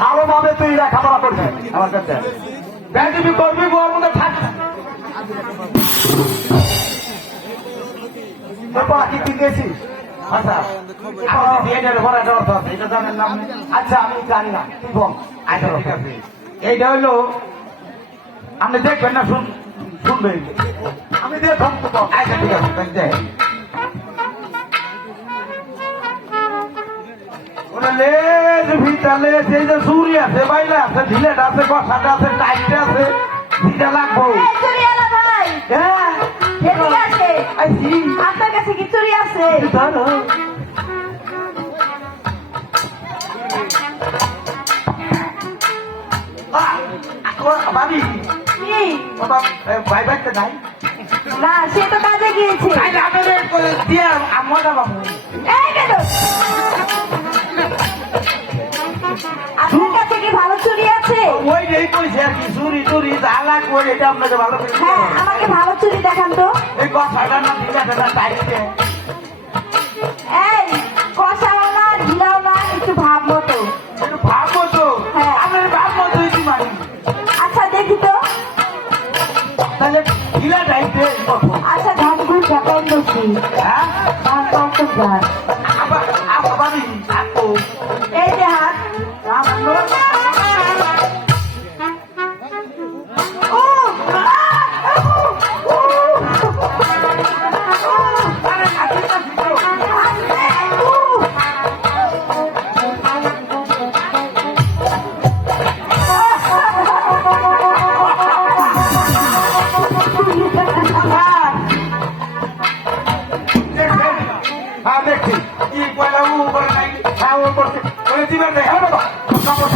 ভালোভাবে তুই লেখাপড়া করবি। আমার কাছে। ব্যাংকিবি করবি বউর মধ্যে থাক। পড়া কি তুই আচ্ছা? আচ্ছা আমি আচ্ছা দেখবেন না, শুন শুনবেন। আমি দিয়ে ভিটা লেজ এই যে সুরি আছে বাইরে আছে ঢিলেট আছে কষাটা আছে টাইটটা আছে ভিটা লাগবো। ভাই হ্যাঁ আপনার কাছে কি চুরি আছে? ধরো ভাবি কি? ও ভাই ভাইতে নাই। না সে তো কাজে গিয়েছে। পাবো এই ওই কইছে আর কি চুরি টুরি যা লাগবে এটা আপনাকে ভালো করে হ্যাঁ আমাকে ভালো চুরি দেখান তো। এই কথাটা না দিলে না টাইটে এই কষাও না ঢিলাও না একটু ভাব মতো। একটু হ্যাঁ। কি মানি আচ্ছা দেখি তো। তাহলে ঢিলা আচ্ছা ধান ঢাকাই হ্যাঁ? ধান হ্যাঁ দেখছি। কি পয়লা উ করে নাই। হ্যাঁ ও করছে ওরে দিবেন নাই হ্যাঁ বাবা। কাপড়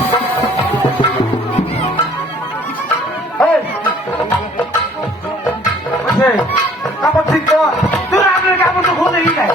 এই। আছে কাপড় ঠিক তুই আপনার কাপড় তো খুলে নাই